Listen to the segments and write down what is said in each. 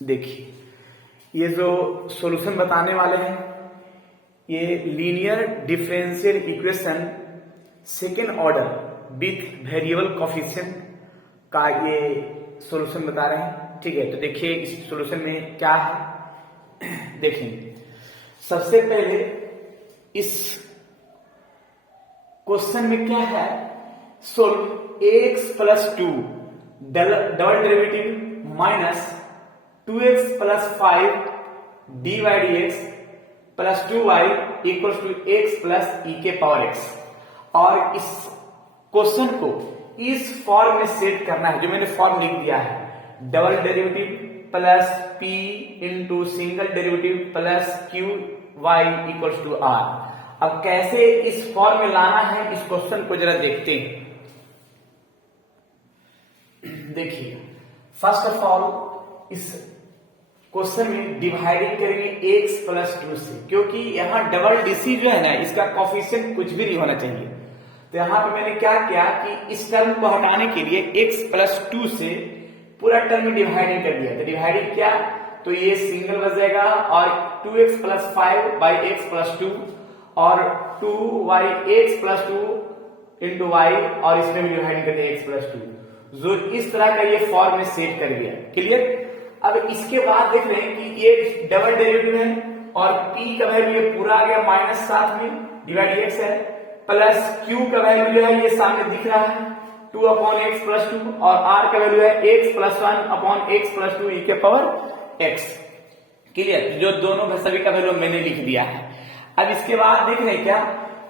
देखिए, ये जो सॉल्यूशन बताने वाले हैं ये linear differential equation second order with variable coefficient का ये सॉल्यूशन बता रहे हैं। ठीक है, तो देखिए इस सॉल्यूशन में क्या है। देखिए, सबसे पहले इस क्वेश्चन में क्या है, solve x plus 2 double derivative minus 2x plus 5 dy dx plus 2y equal to x plus e के पावर x। और इस क्वेश्चन को इस फॉर्म में सेट करना है जो मैंने फॉर्म लिख दिया है, double derivative plus p into single derivative plus q y equal to r। अब कैसे इस फॉर्म में लाना है इस क्वेश्चन को जरा देखते हैं। देखिए, फर्स्ट ऑफ ऑल इस क्वेश्चन में डिवाइडेड करेंगे x प्लस 2 से, क्योंकि यहां डबल डीसी जो है ना इसका कोफिशिएंट कुछ भी नहीं होना चाहिए। तो यहां पे मैंने क्या किया कि इस टर्म को हटाने के लिए x प्लस 2 से पूरा टर्म डिवाइडेड कर दिया। तो डिवाइडेड किया तो ये सिंगल बच जाएगा और 2x plus 5 by x plus 2 और 2y x plus 2 into Y और इसमें भी डिवाइड कर दिया x प्लस 2, जो इस तरह का ये फॉर्म में सेट कर दिया। क्लियर। अब इसके बाद देख रहे हैं कि ये डबल डेरिवेटिव है और p का वैल्यू ये पूरा आ गया माइनस 7 में डिवाइड x है, प्लस q का वैल्यू जो है ये सामने दिख रहा है 2 अपॉन एक्स प्लस 2 और r का वैल्यू है x plus 1 upon x plus 2 e के पावर x। क्लियर, जो दोनों सभी का वैल्यू मैंने लिख दिया है। अब इसके बाद देख रहे हैं क्या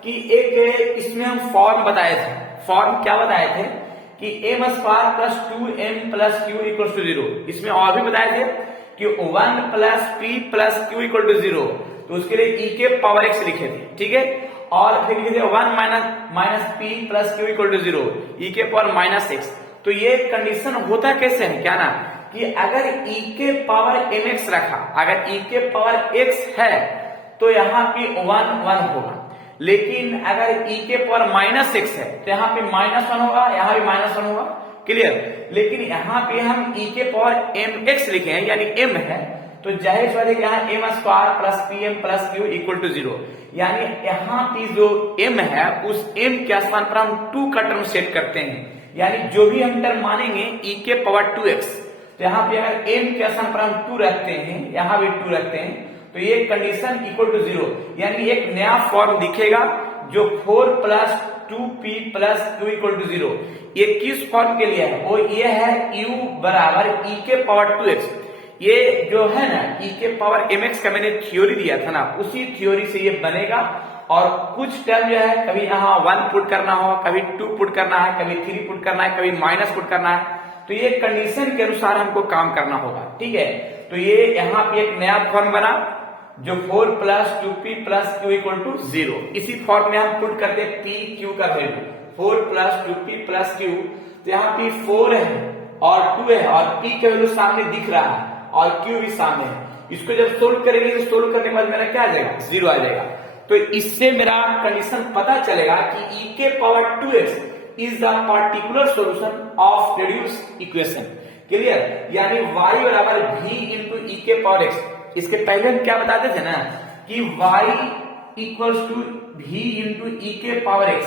कि एक इसमें हम फॉर्म बताए थे। फॉर्म क्या बताए थे कि m square plus 2m plus q equal to 0। इसमें और भी बताए थे कि 1 plus p plus q equal to 0, तो उसके लिए e के पावर x लिखे थे। ठीक है, और फिर लिखे थे 1 minus p plus q equal to 0 e के पावर माइनस x। तो ये कंडीशन होता कैसे है क्या ना कि अगर e के पावर mx रखा, अगर e के पावर x है तो यहाँ पे 1 होगा, लेकिन अगर e के पावर माइनस x है तो यहाँ पे -1 होगा, यहाँ भी -1 होगा। क्लियर। लेकिन यहाँ पे हम e के पावर mx लिखे हैं यानी m है, तो जाहिर बात है कि यहाँ m square plus pm plus q equal to 0, यानी यहाँ पे जो m है उस m के स्थान पर हम 2 का टर्म सेट करते हैं, यानी जो भी हम टर्म मानेंगे e के पावर 2x, तो यहाँ पे अगर m के स्थान पर हम 2 रखते हैं, यहाँ भी 2 रखते हैं, तो ये कंडीशन इक्वल टू 0, यानी एक नया फॉर्म दिखेगा जो 4 plus 2p plus q equal to 0। ये किस फॉर्म के लिए है, वो ये है u बराबर e के पावर 2x। ये जो है ना e के पावर mx का मैंने थ्योरी दिया था ना, उसी थ्योरी से ये बनेगा। और कुछ टर्म जो है कभी यहाँ 1 पुट करना हो, कभी 2 पुट करना है, कभी 3 पुट करना है, कभी माइनस पुट करना है, तो ये कंडीशन के अनुसार हमको काम करना होगा। ठीक है, तो ये यहाँ पे एक नया फॉर्म बना जो 4 plus 2p plus q equal to 0। इसी फॉर्म में हम पुट करते हैं p q का value 4 plus 2p plus q, तो यहाँ पे 4 है और 2 है और p का वैल्यू सामने दिख रहा है और q भी सामने है। इसको जब सोल्व करेंगे तो सोल्व करने के बाद मेरा क्या आ जाएगा, 0 आ जाएगा। तो इससे मेरा कंडीशन पता चलेगा कि e के power 2x is the particular solution of reduced equation. Clear, यानी y बराबर v इंटू e के पावर x। इसके पहले हम क्या बताते थे ना कि y equals to v into e के पावर x,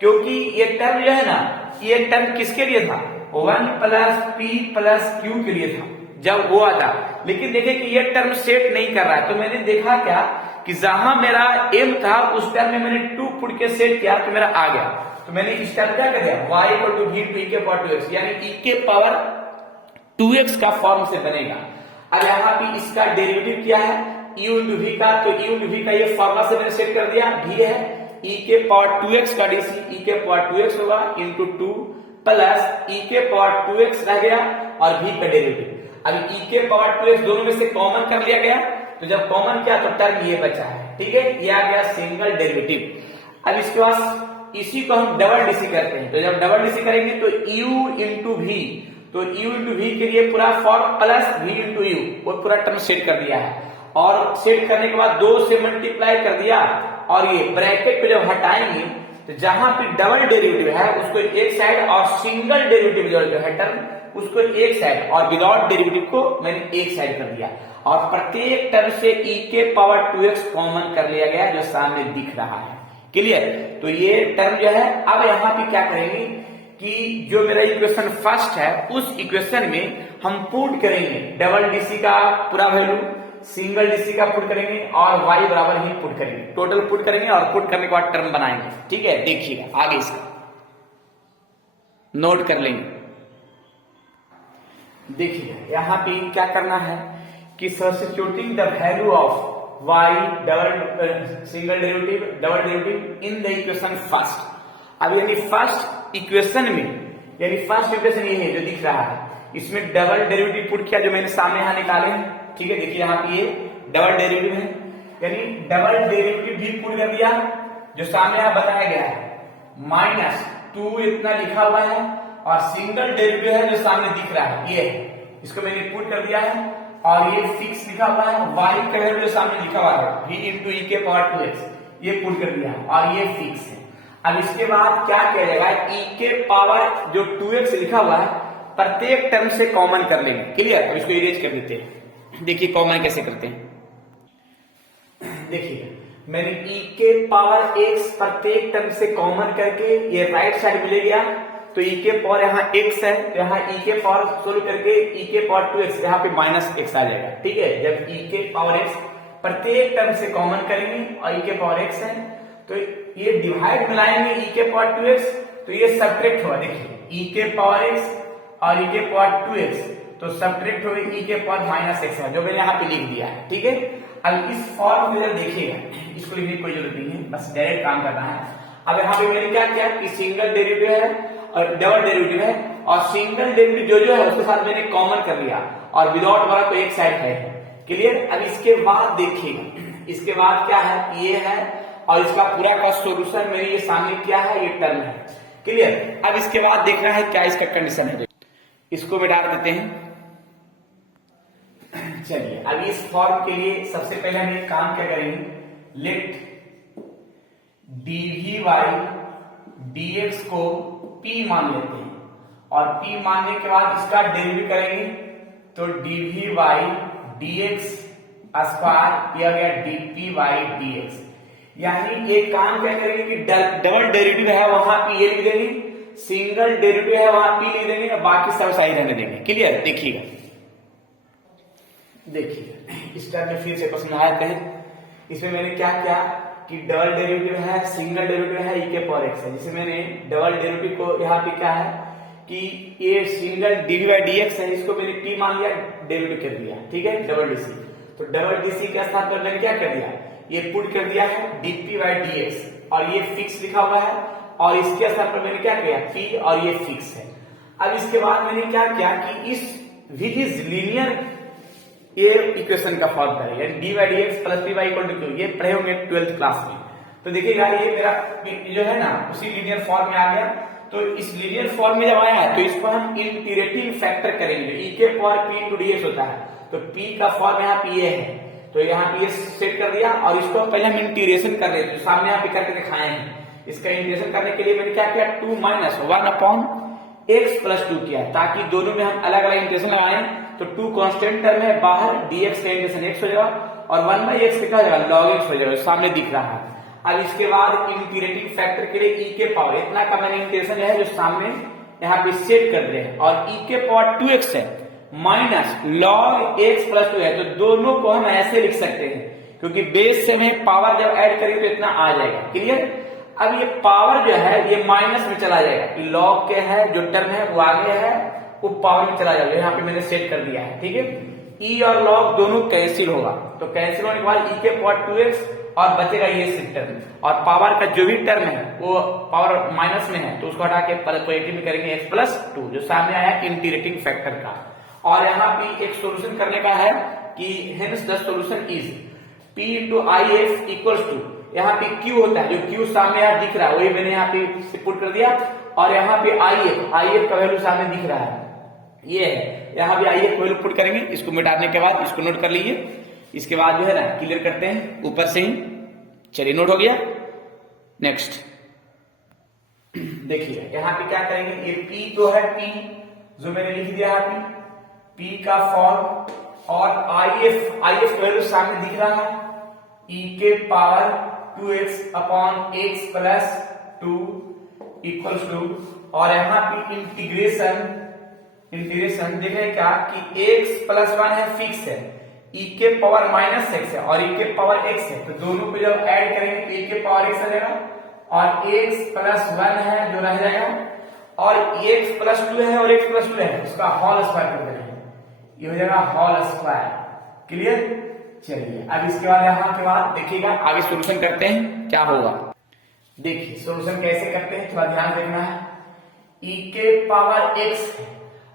क्योंकि ये टर्म जो है ना ये टर्म किसके लिए था, 1 प्लस p प्लस q के लिए था जब वो आता। लेकिन देखे कि ये टर्म सेट नहीं कर रहा है, तो मैंने देखा क्या कि जहां मेरा m था उस टर्म में मैंने 2 पुट के सेट किया तो मेरा आ गया। तो मैंने इस टर्म क्या कर दिया, y equal to v into e के पावर 2x, यानी e के पावर 2x का फॉर्म से बनेगा। अब यहाँ पे इसका डेरिवेटिव क्या है, u इंटू v का, तो u इंटू v का ये फॉर्मूला से मैंने सेट कर दिया, v है e के पावर 2x का डीसी e के पावर 2x होगा इंटू 2 प्लस e के पावर 2x रह गया और v का डेरिवेटिव। अब e के पावर 2x दोनों में से कॉमन कर लिया गया, तो जब कॉमन किया तो टर्म ये बचा है। ठीक है, ये आ गया सिंगल डेरिवेटिव। अब इसके बाद इसी को हम डबल डीसी करते हैं, तो जब डबल डीसी करेंगे तो u इंटू v, तो u इंटू v के लिए पूरा form plus v into u, वो पूरा टर्म सेट कर दिया है। और सेट करने के बाद 2 से मल्टीप्लाई कर दिया और ये ब्रैकेट को जब हटाएंगे तो जहां पे डबल डेरिवेटिव है उसको एक साइड और सिंगल डेरिवेटिव जो है टर्म उसको एक साइड और विदाउट डेरिवेटिव को मैंने एक साइड कर दिया और प्रत्येक टर्म से e के पावर 2x कॉमन कर लिया गया जो सामने दिख रहा है। क्लियर? तो ये टर्म जो है, अब यहाँ पे क्या करेंगे कि जो मेरा इक्वेशन फर्स्ट है उस इक्वेशन में हम पुट करेंगे डबल डीसी का पूरा वैल्यू, सिंगल डीसी का पुट करेंगे और y बराबर ही पुट करेंगे, टोटल पुट करेंगे और पुट करने के बाद टर्म बनाएंगे। ठीक है, देखिएगा आगे इसका नोट कर लेंगे। देखिए यहाँ पे क्या करना है कि substituting the value of y double single derivative double derivative in the equation first. अब यानी फर्स्ट इक्वेशन में, यानी फर्स्ट इक्वेशन ये है जो दिख रहा है, इसमें डबल डेरिवेटिव पुट किया जो मैंने सामने यहाँ निकाले हैं। ठीक है, देखिए यहाँ पे ये डबल डेरिवेटिव है, यानी डबल डेरिवेटिव भी पुट कर दिया जो सामने यहाँ बताया गया है, -2 इतना लिखा हुआ है और सिंगल डेरिवेटिव है जो सामने दिख रहा है ये, इसको मैंने पुट कर दिया है और ये फिक्स लिखा हुआ है, y का वैल्यू जो सामने लिखा हुआ है v into e के पावर 2x ये पुट कर दिया है और ये फिक्स है। अब इसके बाद क्या किया जाएगा, e के पावर जो 2x लिखा हुआ है प्रत्येक टर्म से कॉमन कर लेंगे। क्लियर? अब इसको इरेज कर देते हैं। देखिए कॉमन कैसे करते हैं। देखिए मैंने e के पावर x प्रत्येक टर्म से कॉमन करके ये राइट साइड में ले गया, तो e के पावर यहाँ x है तो यहाँ e के पावर सोल्व करके e के पावर 2x यहाँ पे -x आ जाएगा। ठीक है, जब e के पावर x प्रत्येक टर्म से कॉमन करेंगे और e के पावर x है तो ये डिवाइड मिलाएंगे e के पावर 2x तो ये सब्ट्रैक्ट होगा। देखिए e के पावर x और e के पावर 2x तो सब्ट्रैक्ट हो e के पावर -x है जो मैंने यहाँ पे लिख दिया है। ठीक है, अब इस फॉर्म में जब देखिएगा, इसको लिखने की कोई जरूरत नहीं है, बस डायरेक्ट काम करना है। अब यहाँ पे मैंने क्या किया कि सिंगल डेरिवेटिव है और डबल डेरिवेटिव है और सिंगल डेरिवेटिव जो है उसके साथ मैंने कॉमन कर लिया और विदाउट वाला तो एक साइड है। क्लियर? अब इसके बाद देखिएगा, इसके बाद क्या है, ये है और इसका पूरा का सॉल्यूशन मेरे ये सामने क्या है, ये टर्म है। क्लियर? अब इसके बाद देखना है क्या इसका कंडीशन है, इसको मिटा देते हैं। चलिए अब इस फॉर्म के लिए सबसे पहले हम एक काम क्या करेंगे, लेट dv बाई dx को p मान लेते हैं और p मानने के बाद इसका डेरिवेटिव करेंगे तो dv बाई dx स्क्वायर यह गया dp बाई dx। यानी एक काम क्या करेंगे कि डबल डेरिवेटिव है वहां p ये लिख देंगे, सिंगल डेरिवेटिव है वहां p लिख देंगे, बाकी सब सही रहने देंगे। क्लियर? देखिएगा, देखिए इस टाइप में फिर से क्वेश्चन आया कहें, इसमें मैंने क्या किया कि डबल डेरिवेटिव है, सिंगल डेरिवेटिव है, e के पावर x है, जिसे मैंने डबल डेरिवेटिव को यहाँ पे क्या है कि ये सिंगल dv बाई dx है, इसको मैंने p मान लिया, डेरिवेटिव कर दिया। ठीक है, डबल डीसी, तो डबल डीसी के स्थान पर मैंने क्या कर दिया, ये पुट कर दिया है dp बाई dx और ये फिक्स लिखा हुआ है और इसके स्थान पर मैंने क्या किया p और ये फिक्स है। अब इसके बाद मैंने क्या किया कि इस विच इज लीनियर ये इक्वेशन का फॉर्म करें, यानी d by d x plus p by equal to q, ये पढ़े होंगे 12th क्लास में। तो देखिएगा ये मेरा जो है ना उसी लीनियर फॉर्म में आ गया। तो इस लीनियर फॉर्म में जब आया है तो इसको हम इंटीग्रेटिंग फैक्टर करेंगे, ई के power p to d x होता है, तो पी का फॉर्म यहाँ पे ये है, तो यहाँ पे ये सेट कर दिया और इसको पहले हम इंटीग्रेशन कर रहे थे, सामने यहाँ पे करके दिखाए हैं। इसका इंटीग्रेशन करने के लिए मैंने क्या किया, 2 माइनस 1 अपॉन x प्लस 2 किया, ताकि दोनों में हम अलग अलग इंटीग्रेशन लगाएं। तो 2 कांस्टेंट टर्म है बाहर, dx का इंटीग्रेशन x हो जाएगा और 1 बाई x कितना हो जाएगा, log x हो जाएगा, सामने दिख रहा है। अब इसके बाद इंटीग्रेटिंग फैक्टर के लिए e के पावर इतना का मैंने इंटीग्रेशन है जो सामने यहाँ पे सेट कर रहे हैं और e के पावर 2x है माइनस log x प्लस 2 है, तो दोनों को हम ऐसे लिख सकते हैं क्योंकि बेस से में पावर जब ऐड करेंगे तो इतना आ जाएगा। क्लियर? अब ये पावर जो है ये माइनस में चला जाएगा, log के है जो टर्म है वो आगे है वो पावर में चला जाएगा, यहाँ पे मैंने सेट कर दिया है। ठीक है, e और log दोनों कैंसिल होगा, तो कैंसिल होने के बाद e के पावर 2x और बचेगा ये टर्म और पावर का जो भी टर्म है वो पावर माइनस में है तो उसको हटा के पॉजिटिव में करेंगे x प्लस 2 जो सामने आया इंटीग्रेटिंग फैक्टर का। और यहाँ पे एक सॉल्यूशन करने का है कि hence the solution is p into if equals to, यहाँ पे q होता है, जो q सामने यहाँ दिख रहा है वही मैंने यहाँ पे पुट कर दिया और यहाँ पे if का वैल्यू सामने दिख रहा है ये है, यहाँ पे if वैल्यू पुट करेंगे। इसको मिटाने के बाद इसको नोट कर लीजिए, इसके बाद जो है ना क्लियर करते हैं ऊपर से ही। चलिए नोट हो गया। नेक्स्ट देखिए यहाँ पे क्या करेंगे, ये p तो है p जो मैंने लिख दिया है पी का फॉर्म, और आई एफ वैल्यू सामने दिख रहा है e के power 2x upon x plus 2 equals to, और यहाँ पे इंटीग्रेशन देख रहे हैं क्या कि x प्लस 1 है फिक्स है, e के पावर माइनस x है और e के पावर x है, तो दोनों को जब ऐड करेंगे तो e के पावर x आ जाएगा, और x प्लस 1 है जो रह जाएगा, और x प्लस 2 है और x प्लस 2 है उसका होल स्क्वायर कर देंगे, ये हो जाएगा होल स्क्वायर। क्लियर? चलिए अब इसके बाद यहाँ के बाद देखिएगा आगे सॉल्यूशन करते हैं क्या होगा। देखिए सॉल्यूशन कैसे करते हैं, थोड़ा ध्यान देखना है। e के पावर x,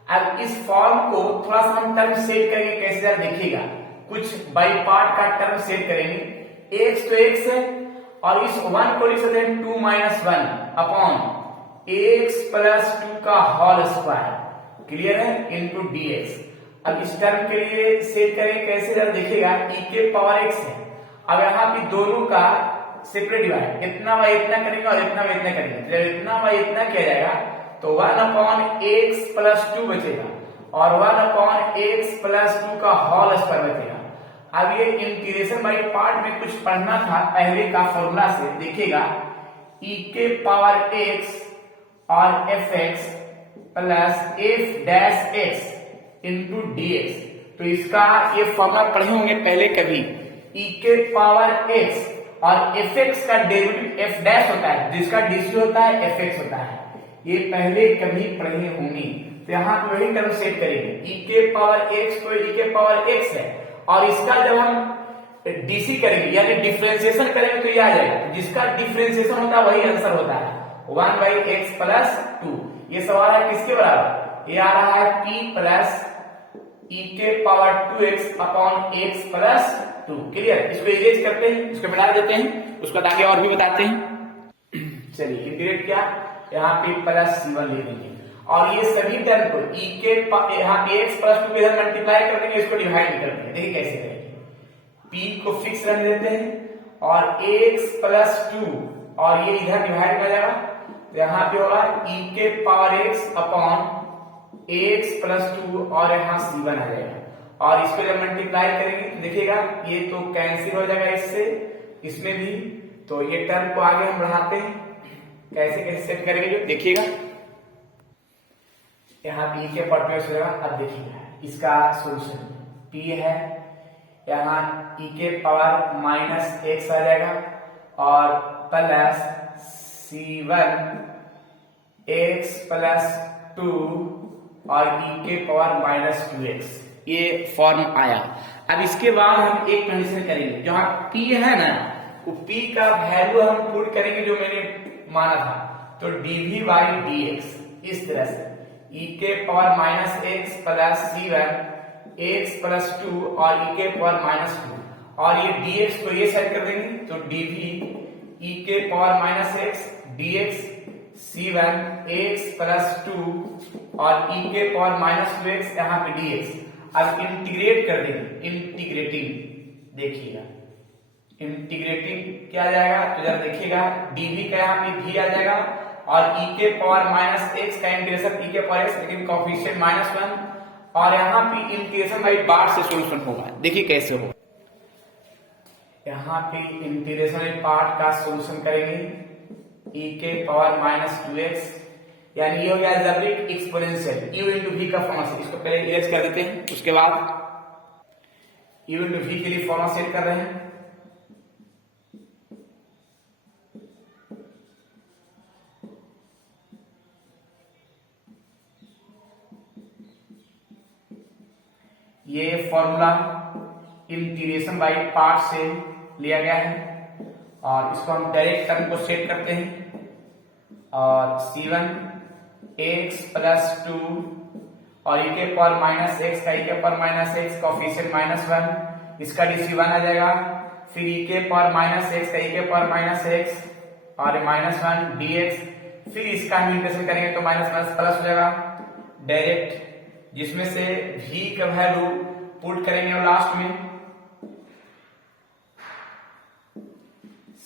अब इस फॉर्म को थोड़ा सा हम टर्म सेट करेंगे, कैसे जरा देखिएगा, कुछ बाई पार्ट का टर्म सेट करेंगे। x तो x है और इस 1 को लिख सकते हैं 2 माइनस 1 अपॉन x प्लस 2 का होल स्क्वायर, क्लियर है, इनटू dx। अब इस टर्म के लिए सेट करेंगे कैसे जरा देखिएगा, e के पावर x है, अब यहाँ पे दोनों का सेपरेट डिवाइड, इतना बाई इतना करेंगे और इतना बाई इतना करेंगे, जब इतना बाई इतना किया जाएगा तो 1 अपॉन x प्लस 2 बचेगा और 1 अपॉन x प्लस 2 का होल स्क्वायर बचेगा। अब ये इंटीग्रेशन बाई पार्ट में कुछ पढ़ना था पहले का फॉर्मूला से, देखिएगा e के पावर x और fx plus f dash x into dx, तो इसका ये फॉर्मूला पढ़े होंगे पहले कभी, e के पावर x और fx का डेरिवेटिव f डैश होता है, जिसका dc होता है fx होता है, ये पहले कभी पढ़े होंगे। तो यहाँ पे वही टर्म सेट करेंगे, e के पावर x तो e के पावर x है, और इसका जब हम डीसी करेंगे यानी डिफरेंशिएशन करेंगे तो ये आ जाएगा, जिसका डिफरेंशिएशन होता है वही आंसर होता है 1 बाई एक्स प्लस 2। ये सवाल है किसके बराबर, ये आ रहा है p प्लस e के power 2x upon x plus 2। Clear? इसको इरेज करते हैं, इसको मिटा देते हैं, उसको आगे और भी बताते हैं। चलिए इंटीग्रेट किया, यहाँ पे प्लस c1 ले देंगे, और ये सभी टर्म को e के यहाँ x प्लस 2 इधर मल्टीप्लाई कर देंगे, इसको डिवाइड कर देंगे। देखिए कैसे करेंगे, p को फिक्स रख देते हैं और x प्लस 2 और ये इधर डिवाइड कर जाएगा, तो यहाँ पे होगा e के power x upon x plus 2 और यहाँ c1 आ जाएगा, और इसको जब मल्टीप्लाई करेंगे देखिएगा ये तो कैंसिल हो जाएगा इससे, इसमें भी, तो ये टर्म को आगे हम बढ़ाते हैं, कैसे कैसे सेट करेंगे देखिएगा, यहाँ p के परपेक्स होगा। अब देखिएगा इसका सॉल्यूशन p है, यहाँ e के पावर माइनस x आ जाएगा और प्लस c1 x प्लस 2 और e के पावर माइनस 2x, ये फॉर्म आया। अब इसके बाद हम एक कंडीशन करेंगे, जहां p है ना, वो p का वैल्यू हम पुट करेंगे जो मैंने माना था, तो dv बाई dx, इस तरह से e के power minus x plus c1 x plus 2 और e के पावर माइनस 2, और ये dx को ये साइड कर देंगे, तो dv e के power minus x dx c1 x plus 2 और e के पावर माइनस 2x यहाँ पे dx। अब इंटीग्रेट कर देंगे, इंटीग्रेटिंग देखिएगा, इंटीग्रेटिंग क्या आ जाएगा, तो जब देखिएगा dv का यहाँ पे v आ जाएगा और e के पावर माइनस x का इंटीग्रेशन e के पावर x, लेकिन कोएफिशिएंट माइनस 1, और यहाँ पे इंटीग्रेशन बाई पार्ट से सॉल्यूशन होगा। देखिए कैसे हो, यहाँ पे इंटीग्रेशन बाई पार्ट का सॉल्यूशन करेंगे, e के पावर माइनस 2x, यानी ये हो गया algebraic exponential u into v का फॉर्मूला से, इसको पहले इरेज कर देते हैं, उसके बाद u इंटू v के लिए फॉर्मूला सेट कर रहे हैं। ये फॉर्मूला इंटीग्रेशन बाई पार्ट से लिया गया है, और इसको हम डायरेक्ट टर्म को सेट करते हैं, और c1 x प्लस 2 और e के पावर माइनस x का e के power minus x coefficient minus 1, इसका dc 1 आ जाएगा, फिर e के पावर माइनस x का e के पावर माइनस x और माइनस 1 dx, फिर इसका हम इंटीग्रेशन करेंगे तो माइनस माइनस प्लस हो जाएगा डायरेक्ट, जिसमें से v का वैल्यू पुट करेंगे और लास्ट में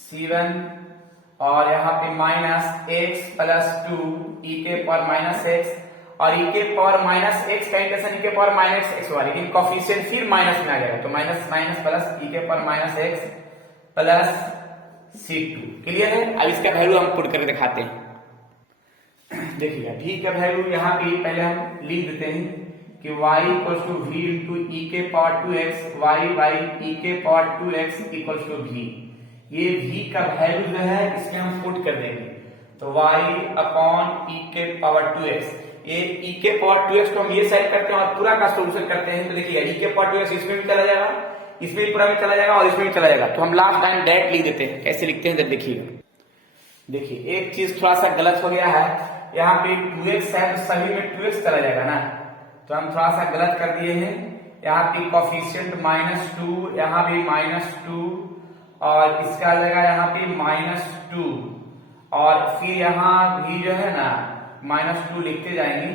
c1 और यहाँ पे माइनस x प्लस 2 e के पावर माइनस x और e के पावर माइनस एक्स का इंटीग्रेशन e के पावर माइनस एक्स होगा, लेकिन कोफिशिएंट फिर माइनस में आ जाएगा, तो माइनस माइनस प्लस e के power minus x plus c2। Clear है? अब इसका वैल्यू हम पुट करके दिखाते हैं। देखिएगा ठीक है, वैल्यू यहाँ पे पहले हम लिख देते हैं कि y equal to v into e के power 2x, y by e के power 2x equal to v. ये v का वैल्यू जो है इसमें हम पुट कर देंगे, तो y अपॉन ई के पावर 2x, ये e के पावर 2x को हम ये साइड करते हैं और पूरा का सॉल्यूशन करते हैं, तो देखिए e के पावर 2x इसमें भी चला जाएगा, इसमें भी पूरा में चला जाएगा और इसमें भी चला जाएगा, तो हम लास्ट टाइम डायरेक्ट लिख देते हैं। कैसे लिखते हैं देखिएगा। देखिए एक चीज थोड़ा सा गलत हो गया है, यहाँ पे 2x है तो सभी में 2x चला जाएगा ना, तो हम थोड़ा सा गलत कर दिए हैं। यहाँ पे कोफिशिएंट -2, यहाँ भी -2 और इसका आ जाएगा यहाँ पे -2 और फिर यहाँ भी जो है ना -2 लिखते जाएंगे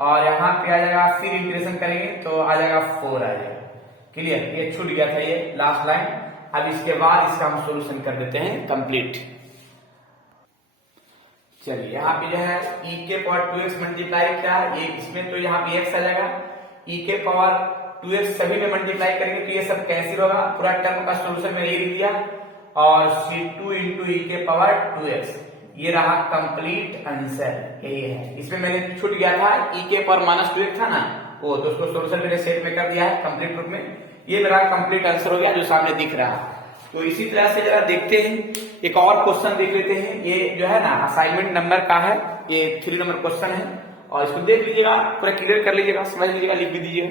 और यहाँ पे आ जाएगा, फिर इंटीग्रेशन करेंगे तो आ जाएगा 4 आ जाएगा। क्लियर? ये छूट गया था ये लास्ट लाइन। अब इसके बाद इसका हम सोल्यूशन कर देते हैं कंप्लीट। चलिए यहाँ पे जो है e के पावर 2x मल्टीप्लाई किया, ये इसमें तो यहाँ पे x आ जाएगा, e के पावर 2x सभी में मल्टीप्लाई करेंगे तो ये सब कैंसिल होगा, पूरा टर्म का सॉल्यूशन मैंने ये लिख दिया और c2 इंटू e के पावर 2x, ये रहा कंप्लीट आंसर। यही है, इसमें मैंने छूट गया था e के पावर -2x था ना वो, तो उसको सॉल्यूशन मैंने सेट में कर दिया है कंप्लीट रूप में। ये मेरा कंप्लीट आंसर हो गया जो सामने दिख रहा है। तो इसी तरह से जरा देखते हैं, एक और क्वेश्चन देख लेते हैं। ये जो है ना असाइनमेंट नंबर का है, ये 3 नंबर क्वेश्चन है और इसको देख लीजिएगा, पूरा क्लियर कर लीजिएगा, समझ लीजिएगा, लिख भी दीजिएगा।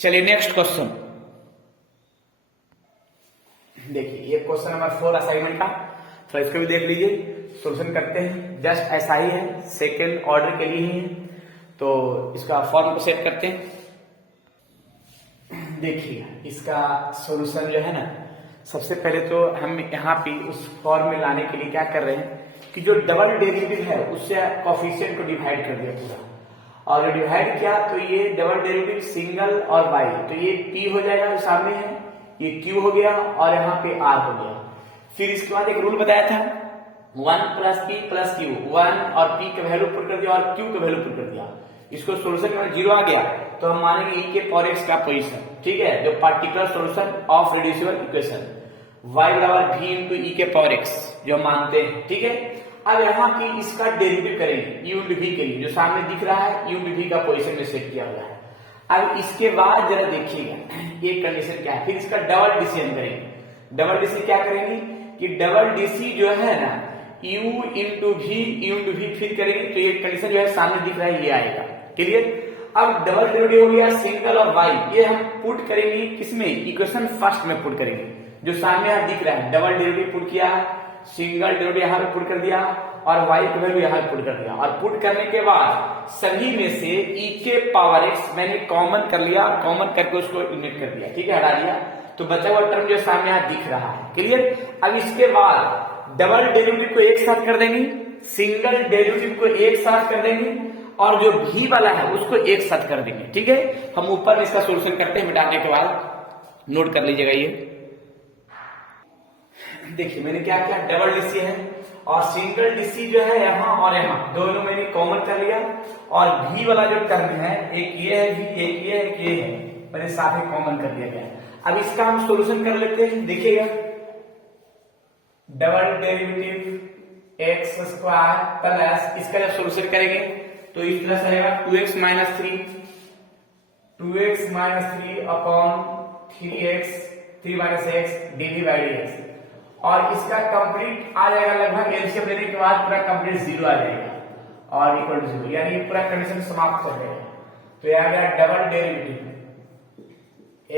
चलिए नेक्स्ट क्वेश्चन देखिए, ये क्वेश्चन नंबर 4 असाइनमेंट का, तो इसको भी देख लीजिए, सोल्यूशन करते हैं। जस्ट ऐसा ही है, सेकेंड ऑर्डर के लिए ही है, तो इसका फॉर्म को सेट करते हैं। देखिए इसका सॉल्यूशन जो है ना, सबसे पहले तो हम यहाँ पे उस फॉर्म में लाने के लिए क्या कर रहे हैं कि जो डबल डेरिवेटिव है उससे कोफिशिएंट को डिवाइड कर दिया पूरा, और डिवाइड किया तो ये डबल डेरिवेटिव सिंगल और बाई, तो ये p हो जाएगा जो सामने है, ये q हो गया और यहाँ पे r हो गया। फिर इसके बाद एक रूल बताया था 1 + p + q, 1 और p का वैल्यू पुट कर दिया और q का वैल्यू पुट कर दिया। इसको सोल्यूशन में 0 आ गया तो हम मानेंगे e के पावर x का पोजीशन, ठीक है, जो particular solution of reducible equation y बराबर v इंटू e के पावर x जो मानते हैं, ठीक है। अब यहाँ की इसका डेरिवेटिव करेंगे u इंटू v के लिए, जो सामने दिख रहा है u इंटू v का पोजीशन में सेट किया हुआ है। अब इसके बाद जरा देखिएगा ये कंडीशन क्या है, फिर इसका डबल डिसीजन करेंगे। डबल डिसी क्या करेंगे कि डबल डिसी जो है ना u इंटू v फिर करेंगे तो ये कंडीशन जो है सामने दिख रहा है ये आएगा। क्लियर? अब डबल डेरिवेटिव हो गया सिंगल और y, ये हम पुट करेंगे किसमें, इक्वेशन फर्स्ट में पुट करेंगे, जो सामने यहाँ दिख रहा है। डबल डेरिवेटिव पुट किया, सिंगल डेरिवेटिव यहाँ पे पुट कर दिया और y का वैल्यू यहाँ पे पुट कर दिया, और पुट करने के बाद सभी में से e के पावर x मैंने कॉमन कर लिया, कॉमन करके उसको यूनिट कर दिया, ठीक है, हटा दिया, तो बचा हुआ टर्म जो सामने यहाँ दिख रहा है। क्लियर? अब इसके बाद डबल डेरिवेटिव को एक साथ कर देंगे, सिंगल डेरिवेटिव को एक साथ कर देंगे और जो v वाला है उसको एक साथ कर देंगे, ठीक है। हम ऊपर इसका सॉल्यूशन करते हैं, मिटाने के बाद नोट कर लीजिएगा। ये देखिए मैंने क्या किया, डबल डीसी है और सिंगल डीसी जो है यहाँ और यहाँ दोनों मैंने कॉमन कर लिया, और v वाला जो टर्म है एक ये है v, एक ये है, एक ये है, मैंने साथ ही कॉमन कर दिया गया। अब इसका हम सॉल्यूशन कर लेते हैं। देखिएगा double derivative x square plus इसका जब सॉल्यूशन करेंगे तो इस तरह से आएगा 2x minus 3 upon 3x 3 minus x dv by dx, और इसका कंप्लीट आ जाएगा लगभग एलसीएम लेने के बाद पूरा कंप्लीट 0 आ जाएगा और इक्वल टू 0, यानी पूरा कंडीशन समाप्त हो जाएगा। तो ये आ गया double derivative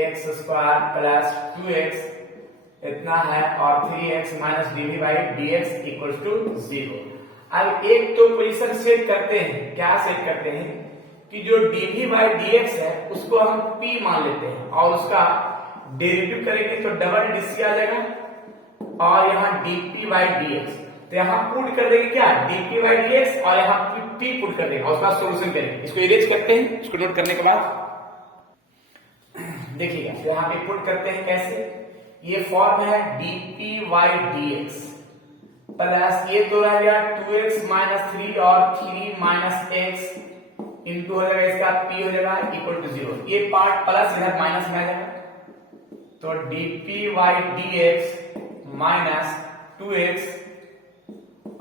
x square plus 2x इतना है और 3x minus dv by dx equal to 0। अब एक तो पोजीशन सेट करते हैं, क्या सेट करते हैं कि जो dv बाई dx है उसको हम p मान लेते हैं और उसका डेरिवेटिव करेंगे तो डबल डीसी आ जाएगा और यहाँ dp बाई dx, तो यहाँ पुट कर देंगे क्या dp बाई dx और यहाँ p पुट कर देंगे और उसका सॉल्यूशन करेंगे। इसको इरेज करते हैं, इसको नोट करने के बाद देखिएगा, तो यहाँ पे पुट करते हैं कैसे, ये फॉर्म है dp बाई dx प्लस ये तो रह गया 2x माइनस 3 और 3 माइनस x इंटू हो जाएगा इसका p हो जाएगा इक्वल टू 0, ये पार्ट प्लस इधर माइनस में आ जाएगा, तो dp by dx minus 2x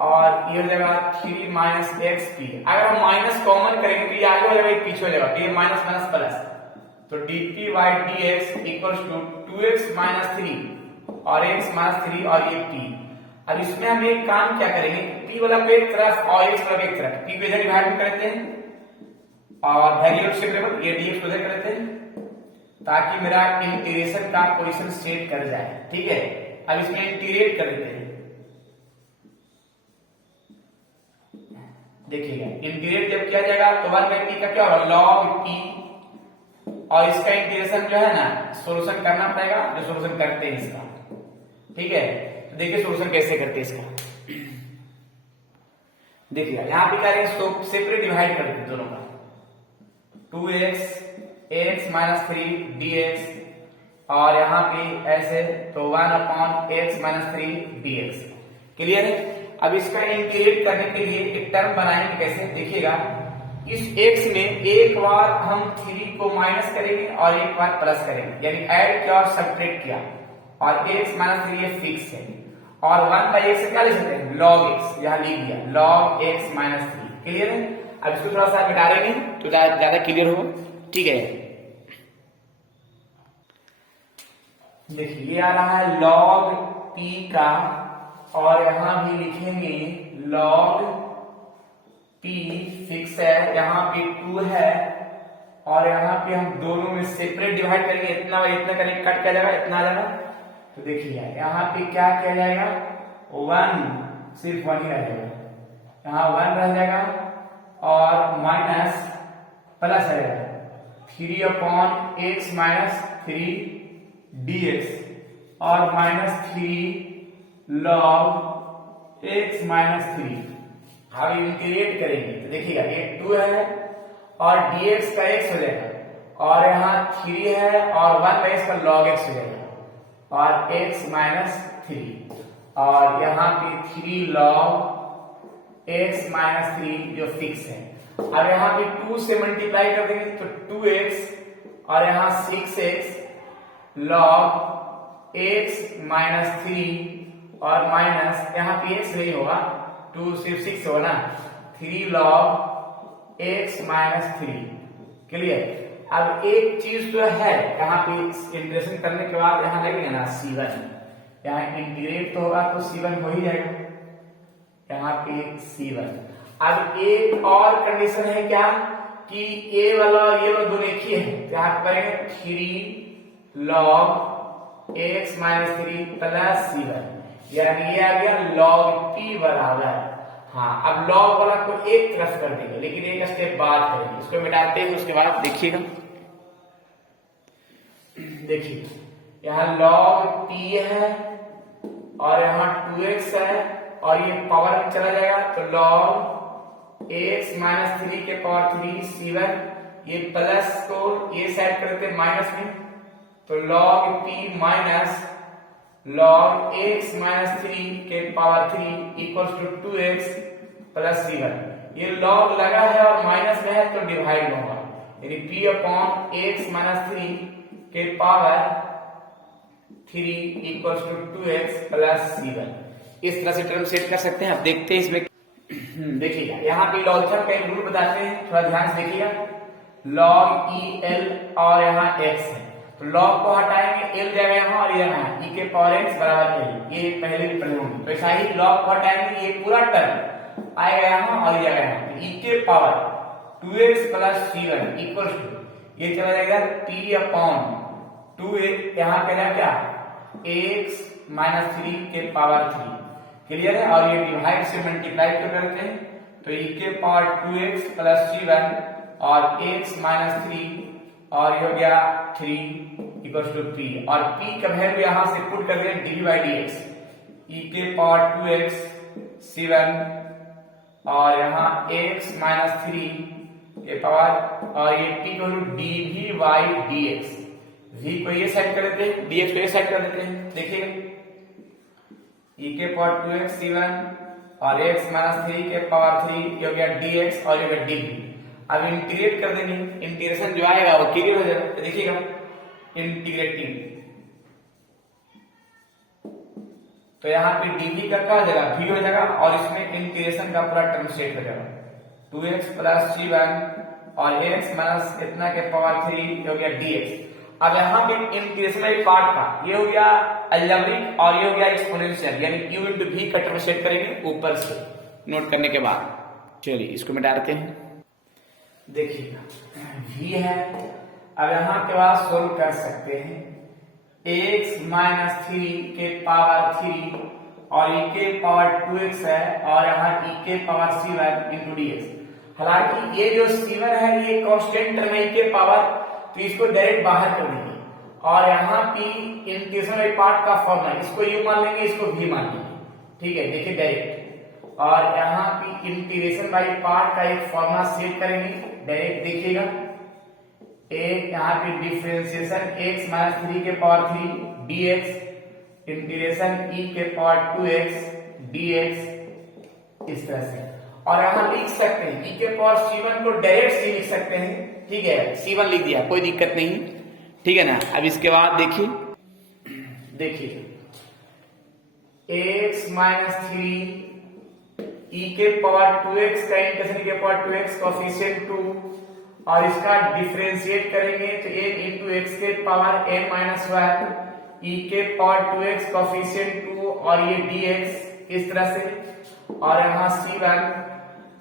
और ये हो जाएगा 3 माइनस xp। अगर हम माइनस कॉमन करेंगे तो ये आगे हो जाएगा, ये पीछे हो जाएगा, तो ये माइनस माइनस प्लस, तो dp by dx equal to 2x minus 3 और x माइनस 3 और ये p। अब इसमें हम एक काम क्या करेंगे, p वाला को एक तरफ और x वाला एक तरफ, p को इधर डिवाइड करते हैं और वेरिएबल सेपरेबल ये dx को इधर करते हैं ताकि मेरा इंटीग्रेशन का पोजीशन सेट कर जाए। ठीक है, अब इसमें इंटीग्रेट कर देते हैं। देखिएगा इंटीग्रेट जब किया जाएगा तो 1/p का क्या होगा log p, और इसका इंटीग्रेशन जो है ना सॉल्यूशन करना पड़ेगा, जो सॉल्यूशन करते हैं इसका। ठीक है, तो देखिए सॉल्यूशन कैसे करते हैं इसका। देखिए यहाँ पे क्या करेंगे, सेपरेट डिवाइड कर देते दोनों का, 2x x माइनस 3 dx और यहाँ पे ऐसे तो 1/x माइनस 3 dx। क्लियर है। अब इसका इंटीग्रेट करने के लिए एक टर्म बनाएंगे कैसे, देखिएगा इस x में एक बार हम 3 को माइनस करेंगे और एक बार प्लस करेंगे, यानी ऐड किया और सब्ट्रैक्ट किया, और x माइनस 3 ये फिक्स है, और 1/x से क्या लिख सकते हैं log x, यहाँ लिख दिया log x माइनस 3। क्लियर है। अब इसको थोड़ा सा मिटा देंगे तो ज्यादा क्लियर हो। ठीक है, देखिए ये आ रहा है log p का, और यहां भी लिखेंगे log p फिक्स है, यहाँ पे 2 है, और यहाँ पे हम दोनों में सेपरेट डिवाइड करेंगे, इतना और इतना करेंगे, कट किया जाएगा, इतना आ जाएगा। तो देखिए यहाँ पे क्या किया जाएगा, 1 सिर्फ 1 ही रह जाएगा, यहाँ 1 रह जाएगा और माइनस प्लस आ जाएगा 3/x माइनस 3 dx और माइनस 3 log x माइनस 3। अब इंटीग्रेट करेंगे तो देखिएगा ये 2 है और dx का x हो जाएगा, और यहाँ 3 है और 1/x का log x हो जाएगा और x माइनस 3, और यहाँ पे 3 log x माइनस 3 जो फिक्स है। अब यहाँ पे 2 से मल्टीप्लाई कर देंगे तो 2x और यहाँ 6x log x माइनस 3 और माइनस यहाँ पे x नहीं होगा, 2 सिर्फ 6 होगा ना, 3 log x माइनस 3। क्लियर। अब एक चीज तो है यहाँ पे इंटीग्रेशन करने के बाद यहाँ लगेगा ना c1, यहाँ इंटीग्रेट तो होगा तो c1 हो ही जाएगा, यहाँ पे c1। अब एक और कंडीशन है क्या कि a वाला और ये वाला दोनों एक ही है, तो यहाँ करेंगे 3 log x minus 3 plus c1, यानी ये आ गया log p बराबर। हाँ, अब log वाला को एक तरफ कर देंगे, लेकिन एक स्टेप बाद करेंगे, इसको मिटाते हैं उसके बाद देखिएगा। देखिए यहाँ log p है और यहाँ 2x है और ये पावर में चला जाएगा तो log x माइनस 3 के पावर 3 c1, ये प्लस को ये साइड कर देते माइनस में, तो log p minus log x minus 3 के power 3 equals to 2x plus c1। ये log लगा है और माइनस में है तो डिवाइड होगा, यानी p अपॉन x माइनस 3 के power 3 equals to 2x plus c1। इस तरह से टर्म सेट कर सकते हैं। अब देखते हैं इसमें, देखिएगा यहाँ पे लॉजिकल का एक रूल बताते हैं, थोड़ा ध्यान से देखिएगा। log el और यहाँ x है, तो log को हटाएंगे, l जाएगा यहाँ और यहाँ e के पावर x बराबर l, ये पहले भी पढ़े होंगे। तो ऐसा ही log को हटाएंगे, ये पूरा टर्म आएगा यहाँ और ये आएगा यहाँ, तो e के power 2x plus c1 equal to ये चला जाएगा p अपॉन 2 यहाँ पे क्या x माइनस 3 के पावर 3। क्लियर है। और ये डिवाइड से मल्टीप्लाई क्यों करते हैं, तो e के पावर 2x प्लस c1 और x माइनस 3 और ये हो गया 3 इक्वल टू p, और p का वैल्यू यहाँ से पुट कर दें D by d x, e के पावर 2x c1 और यहाँ x माइनस 3 के पावर, और ये p को dv बाई dx, v को ये साइड कर देते हैं, dx को ये साइड कर देते हैं। देखिए e के पावर 2x c1 और x माइनस 3 के पावर 3 ये हो गया dx और ये हो गया dv। अब इंटीग्रेट कर देंगे, इंटीग्रेशन जो आएगा वो क्लियर हो जाएगा। तो देखिएगा इंटीग्रेटिंग, तो यहाँ पे dv का क्या हो जाएगा, v हो जाएगा, और इसमें इंटीग्रेशन का पूरा टर्म सेट हो जाएगा 2x प्लस 3y और x माइनस इतना के पावर 3 हो गया dx। अब यहाँ पे इंटीग्रेशन वाले पार्ट का ये हो गया अलजेब्रिक और ये हो गया एक्सपोनेंशियल, यानी u इंटू v का टर्म सेट करेंगे ऊपर से नोट करने के बाद। चलिए इसको मिटाते हैं। देखिएगा v है, अब यहाँ के बाद सोल्व कर सकते हैं x माइनस 3 के पावर 3 और e के पावर 2x है और यहाँ e के पावर c1 इंटू dx। हालांकि ये जो c1 है ये कांस्टेंट टर्म है e के पावर, तो इसको डायरेक्ट बाहर कर देंगे और यहाँ p इंटीग्रेशन वाले पार्ट का फॉर्मूला, इसको u मान लेंगे, इसको v मान लेंगे, ठीक है। देखिए डायरेक्ट, और यहाँ p इंटीग्रेशन वाले पार्ट का एक फॉर्मूला सेट करेंगे डायरेक्ट। देखिएगा एक यहाँ पे डिफरेंशिएशन x माइनस 3 के पावर 3 dx इंटीग्रेशन e के पावर 2x dx, इस तरह से। और यहाँ लिख सकते हैं e के पावर c1 को डायरेक्ट से लिख सकते हैं, ठीक है, c1 लिख दिया, कोई दिक्कत नहीं, ठीक है ना। अब इसके बाद देखिए x माइनस 3 e के पावर 2x का इंटीग्रेशन के पावर 2x कोएफिशिएंट 2 और इसका डिफरेंशिएट करेंगे तो n इंटू एक्स के पावर n माइनस 1 e के पावर 2x कोएफिशिएंट 2 और ये dx, इस तरह से। और यहाँ c1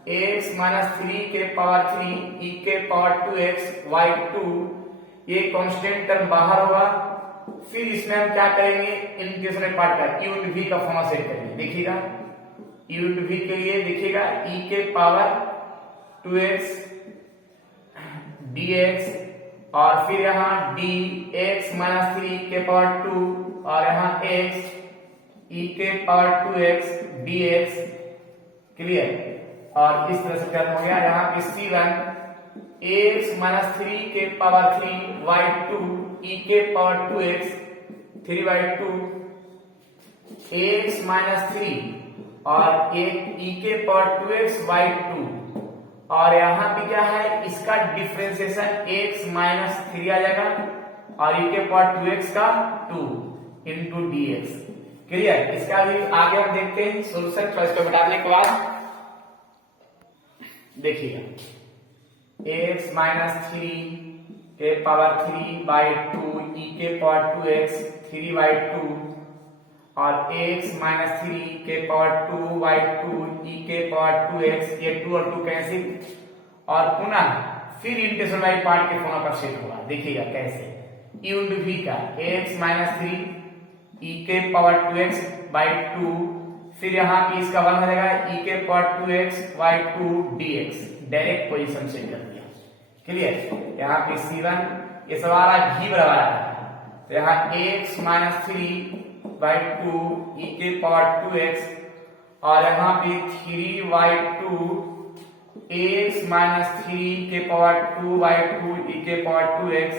x माइनस 3 के पावर 3 e के पावर 2x y 2, ये कांस्टेंट टर्म बाहर होगा। फिर इसमें हम क्या करेंगे, इंटीग्रेशन पार्ट का u इंटू v का फॉर्मूला सेट करेंगे। देखिएगा u इंटू v के लिए देखिएगा e के पावर 2x dx और फिर यहाँ dx माइनस 3 के पावर 2 और यहाँ x e के पावर 2x dx, क्लियर। और इस तरह से टर्म हो गया। यहाँ पे c1 x माइनस 3 के पावर 3 y 2 e के power 2x 3y2 x minus 3 और एक e के पावर 2x y 2, और यहाँ पे क्या है, इसका डिफरेंशिएशन x माइनस 3 आ जाएगा और e के पावर 2x का 2 इंटू dx, क्लियर। इसका भी आगे हम देखते हैं सोल्यूशन। तो इसको मिटाने के बाद देखिएगा x माइनस 3 के पावर 3 बाई 2 e के पावर 2x 3y2 और x माइनस 3 के पावर 2y2 e के पावर 2x, ये 2 और 2 कैंसिल, और पुनः फिर इंटीग्रेशन वाले पार्ट के फॉर्मूला पर सेट होगा। देखिएगा कैसे, u इंटू v का x माइनस 3 e के पावर 2x बाई 2, फिर यहाँ पे इसका वन हो जाएगा e के power 2x y2 dx, direct position set कर दिया, क्लियर। यहाँ पे c1 ये सब आ रहा है v बराबर आ रहा है, तो यहाँ x माइनस 3 बाई 2 e के पावर 2x और यहाँ पे 3y2 x माइनस 3 के पावर 2y2 e के पावर 2x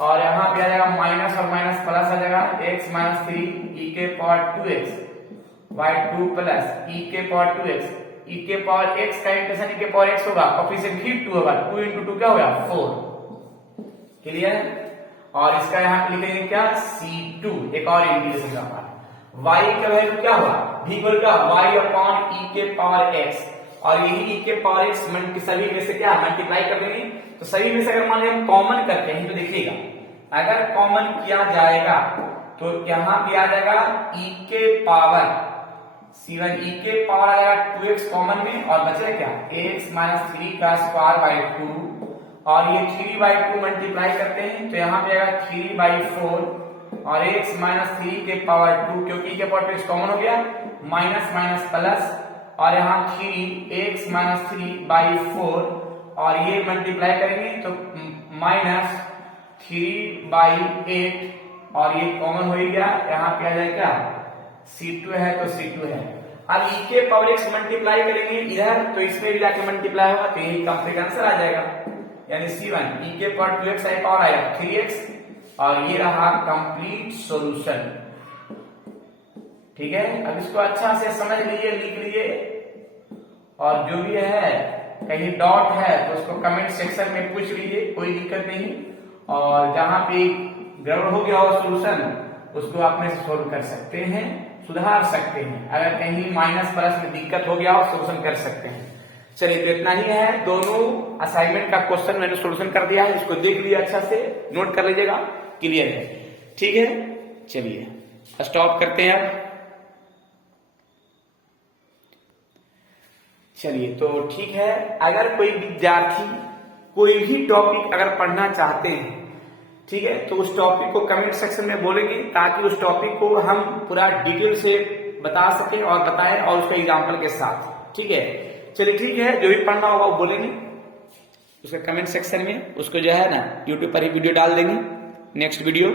और यहाँ पे आ जाएगा माइनस और माइनस प्लस आ जाएगा x माइनस 3 e के power 2x y2 plus e के पावर 2x, e के पावर x का इंटीग्रेशन e के पावर x होगा, कोएफिशिएंट फिर 2 होगा, 2 इंटू 2 क्या होगा 4, क्लियर। और इसका यहाँ पे लिखेंगे क्या, c2, एक और इंटीग्रेशन का पार्ट। y का वैल्यू क्या होगा, v इक्वल का y अपॉन e के पावर x, और यही e के पावर x सभी में से क्या मल्टीप्लाई कर देंगे। तो सभी में से अगर मान लीजिए हम कॉमन करते हैं तो देखिएगा अगर कॉमन किया जाएगा तो यहाँ पे आ जाएगा e के पावर c1 e के पावर आ जाएगा 2x कॉमन में, और बचे क्या x माइनस 3 का स्क्वायर बाई 2 और ये 3/2 मल्टीप्लाई करते हैं तो यहाँ पे आएगा 3/4 और x माइनस 3 के पावर 2, क्योंकि के पावर 2 कॉमन हो गया, माइनस माइनस प्लस, और यहाँ 3x माइनस 3/4 और ये मल्टीप्लाई करेंगे तो माइनस 3/8 और ये कॉमन हो ही गया। यहाँ पे आ जाए क्या c2 है तो c2 है। अब e के पावर x मल्टीप्लाई करेंगे इधर तो इसमें भी जाके मल्टीप्लाई होगा तो यही कंप्लीट आंसर आ जाएगा, यानी c1 e के पावर 2x एक और आएगा 3x और ये रहा कंप्लीट सॉल्यूशन, ठीक है। अब इसको अच्छा से समझ लीजिए, लिख लीजिए और जो भी है कहीं डॉट है तो उसको कमेंट सेक्शन में पूछ लीजिए, कोई दिक्कत नहीं। और जहां पे गड़बड़ हो गया हो सोल्यूशन, उसको आप में से सोल्व कर सकते हैं, सुधार सकते हैं। अगर कहीं माइनस प्लस में दिक्कत हो गया हो सोल्यूशन कर सकते हैं। चलिए तो इतना ही है। दोनों असाइनमेंट का क्वेश्चन मैंने सोल्यूशन कर दिया है, इसको देख लिया, अच्छा से नोट कर लीजिएगा, क्लियर है, ठीक है। चलिए स्टॉप करते हैं अब। चलिए तो ठीक है, अगर कोई विद्यार्थी कोई भी टॉपिक अगर पढ़ना चाहते हैं, ठीक है, तो उस टॉपिक को कमेंट सेक्शन में बोलेंगे, ताकि उस टॉपिक को हम पूरा डिटेल से बता सकें और बताएं, और उसका एग्जाम्पल के साथ, ठीक है। चलिए ठीक है, जो भी पढ़ना होगा वो बोलेंगे उसका कमेंट सेक्शन में, उसको जो है ना यूट्यूब पर ही वीडियो डाल देंगे, नेक्स्ट वीडियो।